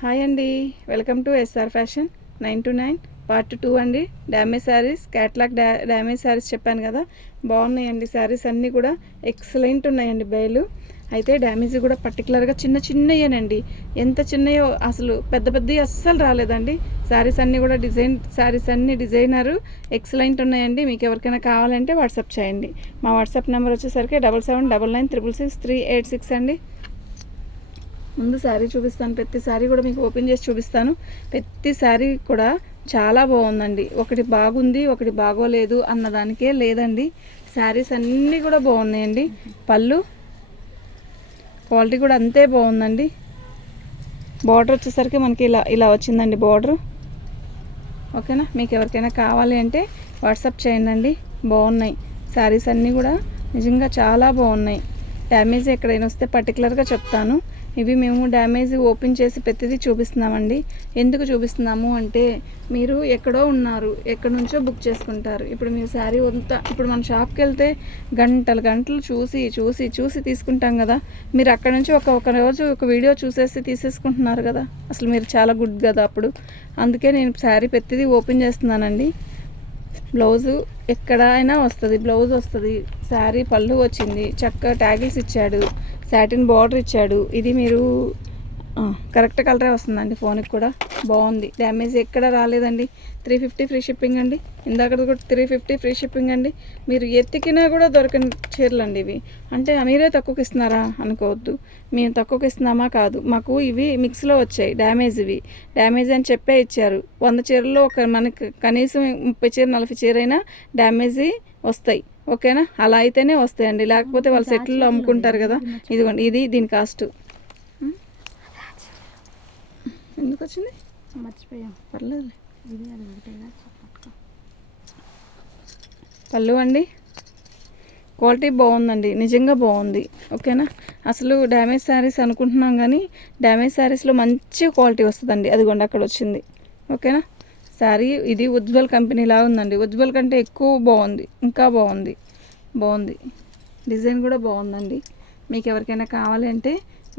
Hi అండి, welcome to SR fashion 929 part 2 అండి. Damage saris catalogue damage saris చెప్పాను కదా, బాగున్నాయండి. శారీస్ అన్నీ కూడా ఎక్సలెంట్ ఉన్నాయండి. బయలు అయితే డ్యామేజ్ కూడా పర్టికులర్గా చిన్న చిన్నయ్యేనండి. ఎంత చిన్నయో అసలు పెద్ద పెద్దవి అస్సలు రాలేదండి. శారీస్ అన్నీ కూడా శారీస్ అన్నీ డిజైనరు ఎక్సలెంట్ ఉన్నాయండి. మీకు ఎవరికైనా కావాలంటే వాట్సాప్ చేయండి. మా వాట్సాప్ నెంబర్ వచ్చేసరికి 7799966386 అండి. ముందు శారీ చూపిస్తాను. ప్రతి శారీ కూడా మీకు ఓపెన్ చేసి చూపిస్తాను. ప్రతి శారీ కూడా చాలా బాగుందండి. ఒకటి బాగుంది ఒకటి బాగోలేదు అన్నదానికే లేదండి. శారీస్ అన్నీ కూడా బాగున్నాయండి. పళ్ళు క్వాలిటీ కూడా అంతే బాగుందండి. బార్డర్ వచ్చేసరికి మనకి ఇలా వచ్చిందండి బార్డర్. ఓకేనా, మీకు ఎవరికైనా కావాలి అంటే వాట్సాప్ చేయండి. బాగున్నాయి శారీస్ అన్నీ కూడా, నిజంగా చాలా బాగున్నాయి. డ్యామేజ్ ఎక్కడైనా వస్తే పర్టికులర్గా చెప్తాను. ఇవి మేము డ్యామేజ్ ఓపెన్ చేసి ప్రతిదీ చూపిస్తున్నామండి. ఎందుకు చూపిస్తున్నాము అంటే, మీరు ఎక్కడో ఉన్నారు, ఎక్కడి నుంచో బుక్ చేసుకుంటారు. ఇప్పుడు మీరు శారీ అంతా ఇప్పుడు మన షాప్కి వెళ్తే గంటలు గంటలు చూసి చూసి చూసి తీసుకుంటాం కదా. మీరు అక్కడ నుంచి ఒక రోజు ఒక వీడియో చూసేసి తీసేసుకుంటున్నారు కదా. అసలు మీరు చాలా గుడ్ కదా అప్పుడు. అందుకే నేను శారీ ప్రతిదీ ఓపెన్ చేస్తున్నానండి. బ్లౌజు ఎక్కడైనా వస్తుంది, బ్లౌజ్ వస్తుంది. శారీ పళ్ళు వచ్చింది, చక్కగా ట్యాగిల్స్ ఇచ్చాడు, సాటిన్ బార్డర్ ఇచ్చాడు. ఇది మీరు కరెక్ట్ కలరే వస్తుందండి. ఫోన్కి కూడా బాగుంది. డ్యామేజ్ ఎక్కడ రాలేదండి. 350 ఫ్రీ షిప్పింగ్ అండి. ఇందాక కూడా 350 ఫ్రీ షిప్పింగ్ అండి. మీరు ఎత్తికినా కూడా దొరకని చీరలు అండి ఇవి. అంటే మీరే తక్కువకి ఇస్తున్నారా అనుకోవద్దు. మేము తక్కువకి ఇస్తున్నామా కాదు, మాకు ఇవి మిక్స్లో వచ్చాయి. డ్యామేజ్ ఇవి డ్యామేజ్ అని చెప్పే ఇచ్చారు. 100 చీరల్లో మనకి కనీసం 30 చీర 40 చీర అయినా డ్యామేజ్ వస్తాయి. ఓకేనా, అలా అయితేనే వస్తాయండి. లేకపోతే వాళ్ళు సెట్లో అమ్ముకుంటారు కదా. ఇదిగోండి, ఇది దీని కాస్ట్ ఎందుకు వచ్చింది మర్చిపోయాం. పర్లేదు. ఇది అది పళ్ళు అండి, క్వాలిటీ బాగుందండి, నిజంగా బాగుంది. ఓకేనా, అసలు డ్యామేజ్ శారీస్ అనుకుంటున్నాం కానీ డ్యామేజ్ శారీస్లో మంచి క్వాలిటీ వస్తుందండి. అదిగోండి అక్కడ వచ్చింది. ఓకేనా, శారీ ఇది ఉజ్వల్ కంపెనీ లాగా ఉందండి. ఉజ్వల్ కంటే ఎక్కువ బాగుంది, ఇంకా బాగుంది. డిజైన్ కూడా బాగుందండి. మీకు ఎవరికైనా కావాలి అంటే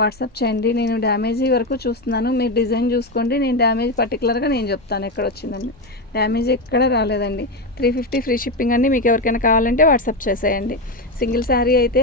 వాట్సాప్ చేయండి. నేను డ్యామేజ్ వరకు చూస్తున్నాను, మీరు డిజైన్ చూసుకోండి. నేను డ్యామేజ్ పర్టికులర్గా నేను చెప్తాను ఎక్కడ వచ్చిందండి. డ్యామేజ్ ఎక్కడ రాలేదండి. 350 ఫ్రీ షిప్పింగ్ అండి. మీకు ఎవరికైనా కావాలంటే వాట్సాప్ చేసేయండి. సింగిల్ శారీ అయితే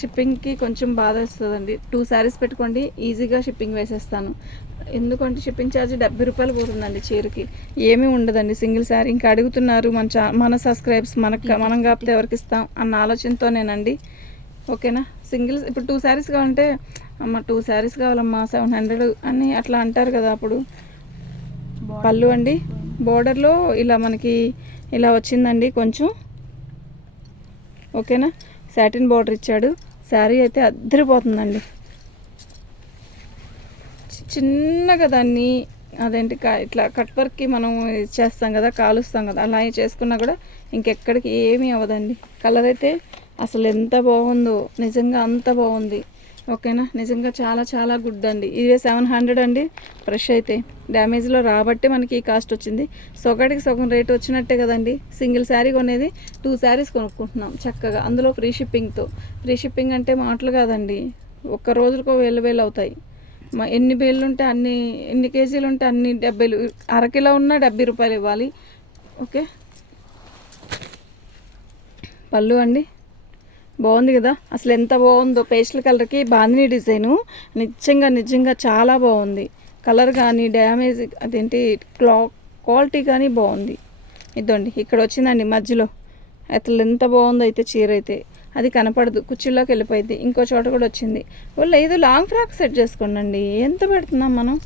షిప్పింగ్కి కొంచెం బాధ వస్తుందండి. 2 శారీస్ పెట్టుకోండి, ఈజీగా షిప్పింగ్ వేసేస్తాను. ఎందుకంటే షిప్పింగ్ ఛార్జ్ 70 రూపాయలు పోతుందండి చీరకి. ఏమీ ఉండదండి సింగిల్ శారీ. ఇంకా అడుగుతున్నారు మన సబ్స్క్రైబ్స్ మనం కాకపోతే ఎవరికి ఇస్తాం అన్న ఆలోచనతోనేనండి. ఓకేనా, సింగిల్స్ ఇప్పుడు 2 శారీస్ కావాలంటే అమ్మ 2 శారీస్ కావాలమ్మా 700 అని అట్లా అంటారు కదా. అప్పుడు పళ్ళు అండి, బోర్డర్లో ఇలా మనకి ఇలా వచ్చిందండి కొంచెం. ఓకేనా, సాటిన్ బోర్డర్ ఇచ్చాడు. శారీ అయితే అద్దరిపోతుందండి. చిన్నగా దాన్ని అదేంటి ఇట్లా కట్ వర్క్కి మనం చేస్తాం కదా, కాలుస్తాం కదా, అలా చేసుకున్నా కూడా ఇంకెక్కడికి ఏమీ అవ్వదండి. కలర్ అయితే అసలు ఎంత బాగుందో, నిజంగా అంత బాగుంది. ఓకేనా, నిజంగా చాలా చాలా గుడ్ అండి. ఇవే 700 అండి ఫ్రెష్ అయితే. డ్యామేజ్లో రాబట్టే మనకి ఈ కాస్ట్ వచ్చింది. సొగటికి సగం రేటు వచ్చినట్టే కదండి. సింగిల్ శారీ కొనేది 2 శారీస్ కొనుక్కుంటున్నాం చక్కగా, అందులో ఫ్రీ షిప్పింగ్తో. ఫ్రీ షిప్పింగ్ అంటే మాటలు కాదండి. ఒక్క రోజుకో 1000 అవుతాయి. ఎన్ని బేళ్ళు ఉంటే ఎన్ని కేజీలు ఉంటే అన్ని 70, అరకిలో ఉన్నా 70 రూపాయలు ఇవ్వాలి. ఓకే, పళ్ళు అండి బాగుంది కదా. అసలు ఎంత బాగుందో, పేస్టల్ కలర్కి బాందిని డిజైను నిజంగా చాలా బాగుంది. కలర్ కానీ డ్యామేజ్ అదేంటి క్వాలిటీ కానీ బాగుంది. ఇదండి ఇక్కడ వచ్చిందండి మధ్యలో. అసలు ఎంత బాగుందో అయితే చీర అయితే. అది కనపడదు, కుర్చీలోకి వెళ్ళిపోయింది. ఇంకో చోట కూడా వచ్చింది. లేదు లాంగ్ ఫ్రాక్ సెట్ చేసుకోండి. ఎంత పెడుతున్నాం మనం.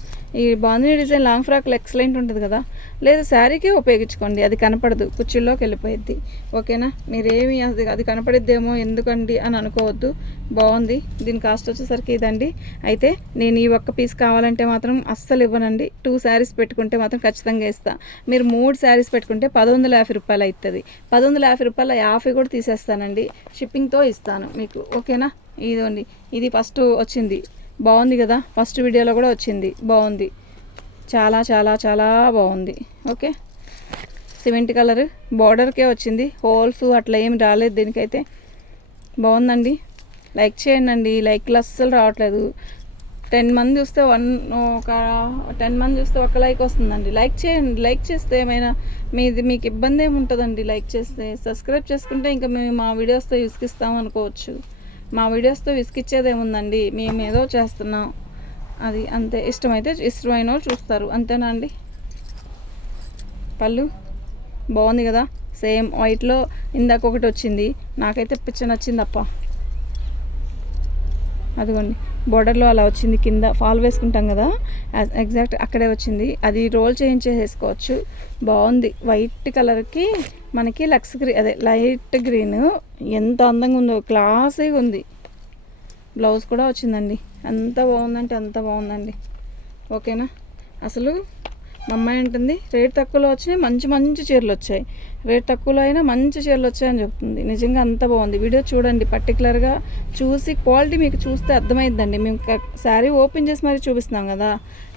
ఈ బాందిని డిజైన్ లాంగ్ ఫ్రాక్లో ఎక్సలెంట్ ఉంటుంది కదా. లేదు శారీకే ఉపయోగించుకోండి, అది కనపడదు, కుర్చీలోకి వెళ్ళిపోయింది. ఓకేనా, మీరేమి అది కనపడిద్దేమో ఎందుకండి అని అనుకోవద్దు. బాగుంది. దీని కాస్ట్ వచ్చేసరికి ఇదండి. అయితే నేను ఈ ఒక్క పీస్ కావాలంటే మాత్రం అస్సలు ఇవ్వనండి. 2 శారీస్ పెట్టుకుంటే మాత్రం ఖచ్చితంగా ఇస్తాను. మీరు 3 శారీస్ పెట్టుకుంటే 1150 రూపాయలు అవుతుంది. 1150 రూపాయల 50 కూడా తీసేస్తానండి. షిప్పింగ్తో ఇస్తాను మీకు. ఓకేనా, ఇదండి. ఇది ఫస్ట్ వచ్చింది, బాగుంది కదా. ఫస్ట్ వీడియోలో కూడా వచ్చింది, బాగుంది. చాలా చాలా చాలా బాగుంది. ఓకే, సిమెంట్ కలర్ బార్డర్కే వచ్చింది. హోల్స్ అట్లా ఏమి రాలేదు దీనికైతే. బాగుందండి. లైక్ చేయండి. లైక్లు అస్సలు రావట్లేదు. 10 మంది చూస్తే ఒక 10 మంది చూస్తే ఒక లైక్ వస్తుందండి. లైక్ చేయండి. లైక్ చేస్తే ఏమైనా మీకు ఇబ్బంది ఏమి ఉంటుందండి లైక్ చేస్తే. సబ్స్క్రైబ్ చేసుకుంటే ఇంకా మేము మా వీడియోస్తో విసిగిస్తాం అనుకోవచ్చు. మా వీడియోస్తో విసిగిచ్చేది ఏముందండి, మేము ఏదో చేస్తున్నాం అది అంతే. ఇష్టమైన వాళ్ళు చూస్తారు అంతేనా అండి. పళ్ళు బాగుంది కదా, సేమ్ వైట్లో ఇందాక ఒకటి వచ్చింది, నాకైతే పిచ్చ నచ్చిందప్ప. అదిగోండి బోర్డర్లో అలా వచ్చింది, కింద ఫాల్ వేసుకుంటాం కదా ఎగ్జాక్ట్ అక్కడే వచ్చింది. అది రోల్ చేయించేసుకోవచ్చు. బాగుంది. వైట్ కలర్కి మనకి లైట్ గ్రీన్ ఎంత అందంగా ఉందో, క్లాసీగా ఉంది. బ్లౌజ్ కూడా వచ్చిందండి. ఎంత బాగుందంటే అంత బాగుందండి. ఓకేనా. అసలు మా అమ్మాయి అంటుంది రేట్ తక్కువలో వచ్చినాయి, మంచి మంచి చీరలు వచ్చాయి, రేట్ తక్కువలో అయినా మంచి చీరలు వచ్చాయని చెప్తుంది. నిజంగా అంత బాగుంది. వీడియో చూడండి, పర్టికులర్గా చూసి క్వాలిటీ మీకు చూస్తే అర్థమైద్దండి. మేము శారీ ఓపెన్ చేసి మరీ చూపిస్తున్నాం కదా,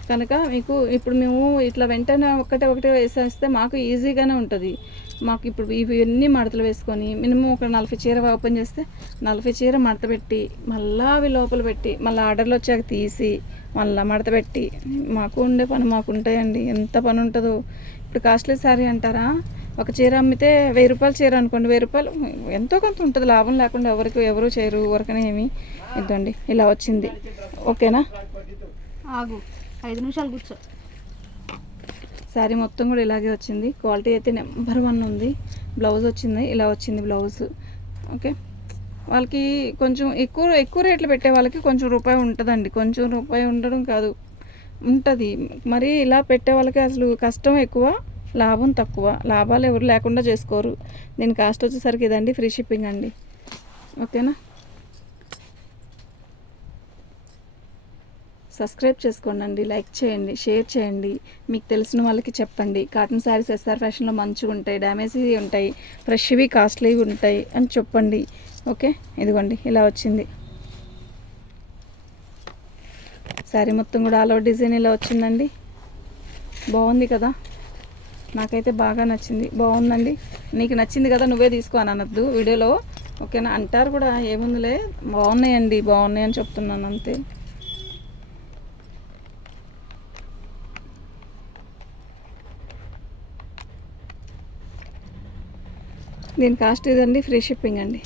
కనుక మీకు ఇప్పుడు మేము ఇట్లా వెంటనే ఒకటే వేసేస్తే మాకు ఈజీగానే ఉంటుంది. మాకు ఇప్పుడు ఇవన్నీ మడతలు వేసుకొని మినిమం ఒక 40 చీర ఓపెన్ చేస్తే 40 చీర మడత పెట్టి మళ్ళీ అవి లోపల పెట్టి మళ్ళీ ఆర్డర్లు వచ్చాక తీసి మళ్ళీ మడత పెట్టి మాకు ఉండే పని మాకు ఉంటాయండి. ఎంత పని ఉంటుందో. ఇప్పుడు కాస్ట్లీ శారీ అంటారా, ఒక చీర అమ్మితే 1000 రూపాయల చీర అనుకోండి, 1000 రూపాయలు ఎంతో కొంత ఉంటుంది. లాభం లేకుండా ఎవరు చేయరు. ఊరకనే ఏమి ఇద్దండి. ఇలా వచ్చింది. ఓకేనా. ఆగు 5 నిమిషాలు కూర్చో. శారీ మొత్తం కూడా ఇలాగే వచ్చింది. క్వాలిటీ అయితే నెంబర్ 1 ఉంది. బ్లౌజ్ వచ్చింది, ఇలా వచ్చింది బ్లౌజ్. ఓకే. వాళ్ళకి కొంచెం ఎక్కువ రేట్లు పెట్టే వాళ్ళకి కొంచెం రూపాయి ఉంటుందండి. కొంచెం రూపాయి ఉండడం కాదు, ఉంటుంది. మరి ఇలా పెట్టే వాళ్ళకి అసలు కష్టం ఎక్కువ, లాభం తక్కువ. లాభాలు ఎవరు లేకుండా చేసుకోరు. దీని కాస్ట్ వచ్చేసరికి ఇదండి, ఫ్రీ షిప్పింగ్ అండి. ఓకేనా. సబ్స్క్రైబ్ చేసుకోండి, లైక్ చేయండి, షేర్ చేయండి, మీకు తెలిసిన వాళ్ళకి చెప్పండి. కాటన్ శారీస్ ఎస్ఆర్ ఫ్యాషన్లో మంచిగా ఉంటాయి, డ్యామేజీ ఉంటాయి, ఫ్రెష్వి కాస్ట్లీవి ఉంటాయి అని చెప్పండి. ఓకే. ఇదిగోండి ఇలా వచ్చింది శారీ మొత్తం కూడా ఆల్ ఓవర్ డిజైన్ ఇలా వచ్చిందండి. బాగుంది కదా, నాకైతే బాగా నచ్చింది. బాగుందండి. నీకు నచ్చింది కదా నువ్వే తీసుకో అని అనొద్దు వీడియోలో. ఓకేనా. అంటారు కూడా, ఏముందిలే బాగున్నాయండి బాగున్నాయని చెప్తున్నాను అంతే. దీని కాస్ట్ ఇదండి, ఫ్రీ షిప్పింగ్ అండి.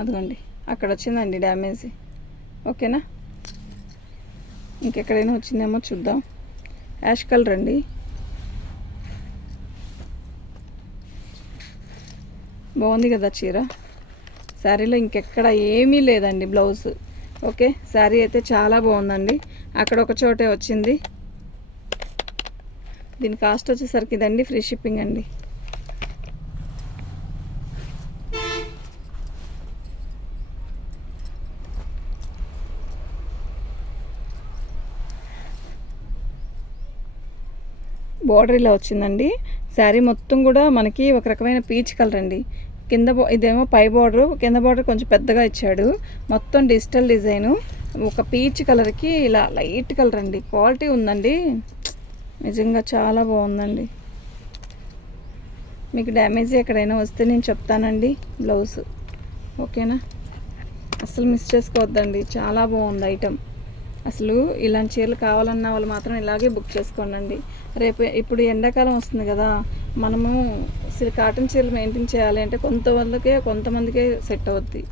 అదిగోండి అక్కడ వచ్చిందండి డ్యామేజ్. ఓకేనా. ఇంకెక్కడైనా వచ్చిందేమో చూద్దాం. యాష్ కలర్ అండి. బాగుంది కదా చీర. శారీలో ఇంకెక్కడ ఏమీ లేదండి బ్లౌజ్. ఓకే. శారీ అయితే చాలా బాగుందండి. అక్కడ ఒక చోటే వచ్చింది. దీని కాస్ట్ వచ్చేసరికి ఇదండి, ఫ్రీ షిప్పింగ్ అండి. బార్డర్ ఇలా వచ్చిందండి. శారీ మొత్తం కూడా మనకి ఒక రకమైన పీచ్ కలర్ అండి. ఇదేమో పై బార్డర్, కింద బార్డర్ కొంచెం పెద్దగా ఇచ్చాడు. మొత్తం డిజిటల్ డిజైను. ఒక పీచ్ కలర్కి ఇలా లైట్ కలర్ అండి. క్వాలిటీ ఉందండి, నిజంగా చాలా బాగుందండి. మీకు డ్యామేజ్ ఎక్కడైనా వస్తే నేను చెప్తానండి. బ్లౌజ్ ఓకేనా. అసలు మిస్ చేసుకోవద్దండి, చాలా బాగుంది ఐటమ్. అసలు ఇలాంటి చీరలు కావాలన్న వాళ్ళు మాత్రం ఇలాగే బుక్ చేసుకోండి. ఇప్పుడు ఎండాకాలం వస్తుంది కదా, మనము కాటన్ చీరలు మెయింటైన్ చేయాలి అంటే కొంతమందికే సెట్ అవుద్ది.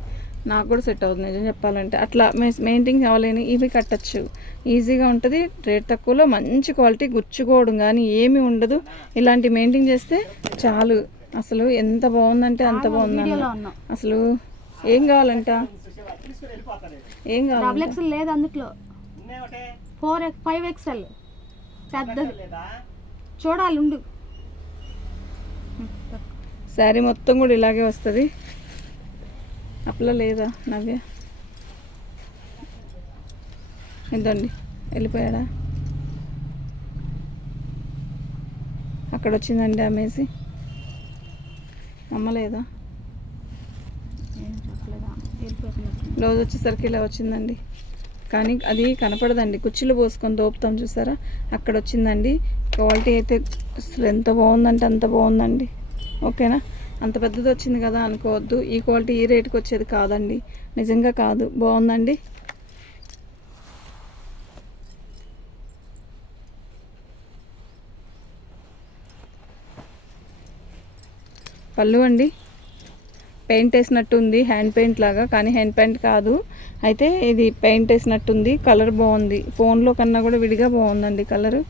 నాకు కూడా సెట్ అవుతుంది నిజం చెప్పాలంటే. అట్లా మెయింటైన్ కావాలని ఇవి కట్టచ్చు, ఈజీగా ఉంటుంది. రేట్ తక్కువలో మంచి క్వాలిటీ, గుచ్చుకోవడం కానీ ఏమీ ఉండదు. ఇలాంటి మెయింటైన్ చేస్తే చాలు. అసలు ఎంత బాగుందంటే అంత బాగుంది. అసలు ఏం కావాలంట, ఏం కావాలి లేదు అందులో 5XL పెద్దది చూడాలి ఉండు. శారీ మొత్తం కూడా ఇలాగే వస్తుంది. అట్లా లేదా నవ్య, ఇదండి వెళ్ళిపోయాడా. అక్కడ వచ్చిందండి డ్యామేజ్. అమ్మలేదా. బ్లౌజ్ వచ్చేసరికి ఇలా వచ్చిందండి. కానీ అది కనపడదండి, కుర్చీలు పోసుకొని దోపుతాం చూసారా, అక్కడ వచ్చిందండి. క్వాలిటీ అయితే అసలు ఎంత బాగుందంటే అంత బాగుందండి. ఓకేనా, అంత పెద్దది వచ్చింది కదా అనుకోవద్దు. ఈ క్వాలిటీ ఈ రేటుకి వచ్చేది కాదండి, నిజంగా కాదు. బాగుందండి. పళ్ళు అండి, పెయింట్ వేసినట్టుంది, హ్యాండ్ పెయింట్ లాగా, కానీ హ్యాండ్ పెయింట్ కాదు. అయితే ఇది పెయింట్ వేసినట్టుంది. కలర్ బాగుంది, ఫోన్లో కన్నా కూడా విడిగా బాగుందండి కలరు.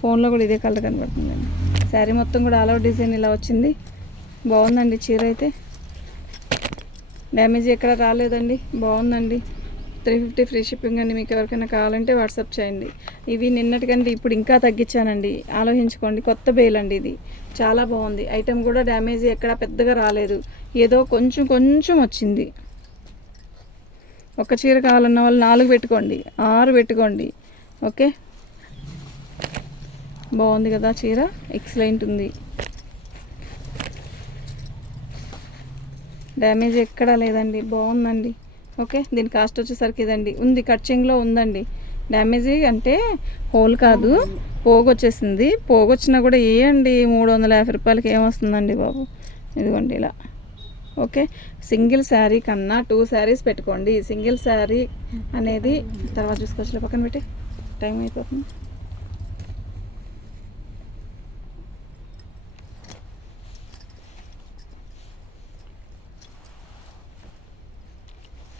ఫోన్లో కూడా ఇదే కలర్ కనబడుతుందండి. శారీ మొత్తం కూడా ఆల్ ఓవర్ డిజైన్ ఇలా వచ్చింది. బాగుందండి చీర అయితే, డ్యామేజ్ ఎక్కడ రాలేదండి. బాగుందండి. 350 ఫ్రీ షిప్పింగ్ అండి. మీకు ఎవరికైనా కావాలంటే వాట్సాప్ చేయండి. ఇవి నిన్నటికంటే ఇప్పుడు ఇంకా తగ్గించానండి, ఆలోచించుకోండి. కొత్త బేల్ అండి ఇది, చాలా బాగుంది. ఐటెం కూడా డ్యామేజ్ ఎక్కడ పెద్దగా రాలేదు, ఏదో కొంచెం కొంచెం వచ్చింది. ఒక చీర కావాలన్న వాళ్ళు 4 పెట్టుకోండి, 6 పెట్టుకోండి. ఓకే, బాగుంది కదా చీర, ఎక్సలెంట్ ఉంది. డ్యామేజ్ ఎక్కడా లేదండి, బాగుందండి. ఓకే, దీని కాస్ట్ వచ్చేసరికి ఇదండి. ఉంది కట్చింగ్లో ఉందండి. డ్యామేజ్ అంటే హోల్ కాదు, పోగు వచ్చేసింది. పోగు వచ్చినా కూడా ఏ అండి 350 రూపాయలకి ఏమొస్తుందండి బాబు. ఇదిగోండి ఇలా. ఓకే, సింగిల్ శారీ కన్నా 2 శారీస్ పెట్టుకోండి. సింగిల్ శారీ అనేది తర్వాత చూసుకోవచ్చు. పక్కన పెట్టి, టైం అయిపోతుంది.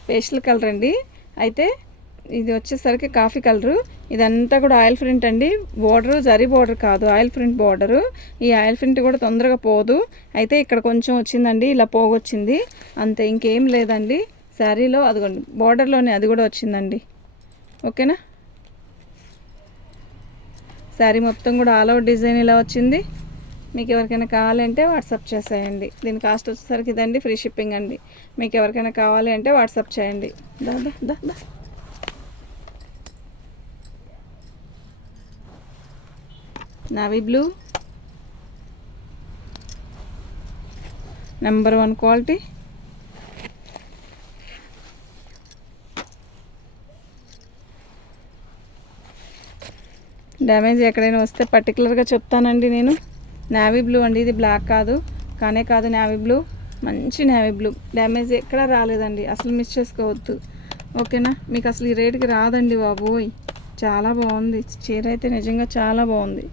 పేస్టల్ కలర్ అండి. అయితే ఇది వచ్చేసరికి కాఫీ కలరు. ఇదంతా కూడా ఆయిల్ ప్రింట్ అండి. బోర్డరు జరీ బోర్డర్ కాదు, ఆయిల్ ప్రింట్ బోర్డరు. ఈ ఆయిల్ ప్రింట్ కూడా తొందరగా పోదు. అయితే ఇక్కడ కొంచెం వచ్చిందండి, ఇలా పోగొచ్చింది అంతే, ఇంకేం లేదండి శారీలో. అదిగోండి బోర్డర్లోనే అది కూడా వచ్చిందండి. ఓకేనా, శారీ మొత్తం కూడా ఆల్ ఓవర్ డిజైన్ ఇలా వచ్చింది. మీకు ఎవరికైనా కావాలంటే వాట్సాప్ చేసేయండి. దీని కాస్ట్ వచ్చేసరికి ఇదండి, ఫ్రీ షిప్పింగ్ అండి. మీకు ఎవరికైనా కావాలి అంటే వాట్సాప్ చేయండి. దా దా దా దా navy blue, number 1 quality. Damage ఎక్కడైనా వస్తే పర్టికులర్గా చెప్తానండి నేను. నావీ బ్లూ అండి, ఇది బ్లాక్ కాదు, కానే కాదు. నావీ బ్లూ, మంచి నావీ బ్లూ. డ్యామేజ్ ఎక్కడా రాలేదండి, అసలు మిస్ చేసుకోవద్దు. ఓకేనా, మీకు అసలు ఈ రేటుకి రాదండి బాబోయ్. చాలా బాగుంది చీర అయితే, నిజంగా చాలా బాగుంది.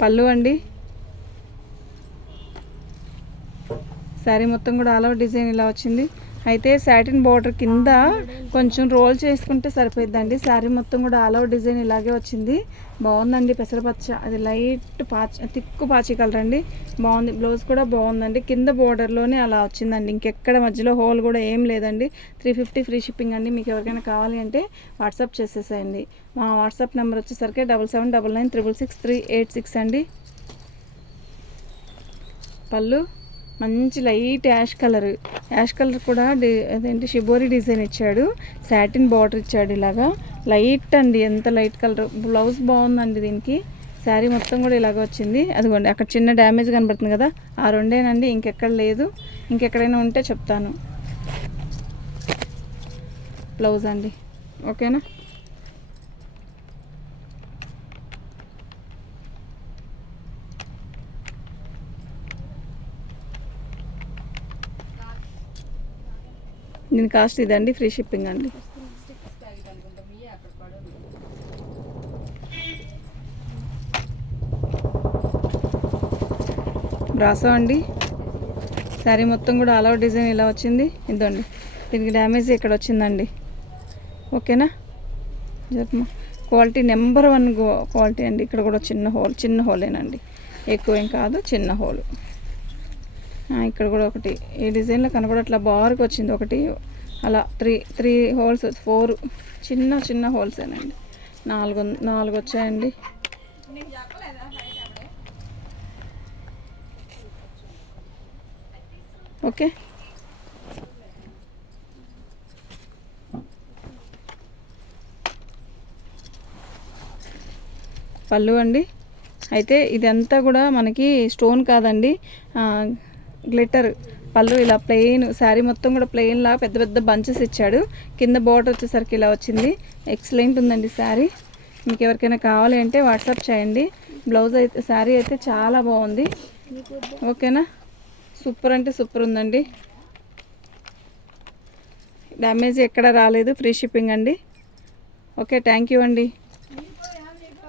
పళ్ళు అండి, శారీ మొత్తం కూడా ఆల్ ఓవర్ డిజైన్ ఇలా వచ్చింది. అయితే సాటిన్ బార్డర్ కింద కొంచెం రోల్ చేసుకుంటే సరిపోద్దండి. శారీ మొత్తం కూడా ఆల్ ఓవర్ డిజైన్ ఇలాగే వచ్చింది. బాగుందండి. పెసరపచ్చ, అది లైట్ తిక్కు పాచి కలర్ అండి. బాగుంది. బ్లౌజ్ కూడా బాగుందండి, కింద బోర్డర్లోనే అలా వచ్చిందండి. ఇంకెక్కడ మధ్యలో హోల్ కూడా ఏం లేదండి. 350 ఫ్రీ షిప్పింగ్ అండి. మీకు ఎవరికైనా కావాలి అంటే వాట్సాప్ చేసేసేయండి. మా వాట్సాప్ నెంబర్ వచ్చేసరికి 7799966386 అండి. పళ్ళు మంచి లైట్ యాష్ కలర్ కూడా అదేంటి షిబోరి డిజైన్ ఇచ్చాడు. సాటిన్ బార్డర్ ఇచ్చాడు ఇలాగా. లైట్ అండి, ఎంత లైట్ కలర్. బ్లౌజ్ బాగుందండి దీనికి. శారీ మొత్తం కూడా ఇలాగ వచ్చింది. అదిగోండి అక్కడ చిన్న డ్యామేజ్ కనబడుతుంది కదా, ఆ రెండేనండి, ఇంకెక్కడ లేదు. ఇంకెక్కడైనా ఉంటే చెప్తాను. బ్లౌజ్ అండి. ఓకేనా, దీని కాస్ట్ ఇదండి, ఫ్రీ షిప్పింగ్ అండి. బ్రాసో అండి. శారీ మొత్తం కూడా ఆల్ ఓవర్ డిజైన్ ఇలా వచ్చింది. ఇదండి, దీనికి డ్యామేజ్ ఇక్కడ వచ్చిందండి. ఓకేనా, చెప్పమా. క్వాలిటీ నెంబర్ 1 క్వాలిటీ అండి. ఇక్కడ కూడా చిన్న హోలేనండి, ఎక్కువ ఏం కాదు, చిన్న హోలు. ఇక్కడ కూడా ఒకటి ఈ డిజైన్లో కనబడట్లా, బార్కి వచ్చింది ఒకటి. అలా త్రీ హోల్స్, 4 చిన్న హోల్సేనండి. 4 వచ్చాయండి. ఓకే, పళ్ళు అండి. అయితే ఇదంతా కూడా మనకి స్టోన్ కాదండి, గ్లిటర్ పళ్ళు. ఇలా ప్లెయిన్ శారీ మొత్తం కూడా ప్లెయిన్ లాగా పెద్ద పెద్ద బంచెస్ ఇచ్చాడు. కింద బోర్డర్ వచ్చేసరికి ఇలా వచ్చింది. ఎక్సలెంట్ ఉందండి శారీ. మీకు ఎవరికైనా కావాలి అంటే వాట్సాప్ చేయండి. బ్లౌజ్ అయితే శారీ అయితే చాలా బాగుంది. ఓకేనా, సూపర్ అంటే సూపర్ ఉందండి. డ్యామేజ్ ఎక్కడ రాలేదు, ఫ్రీ షిప్పింగ్ అండి. ఓకే, థ్యాంక్ యూ అండి.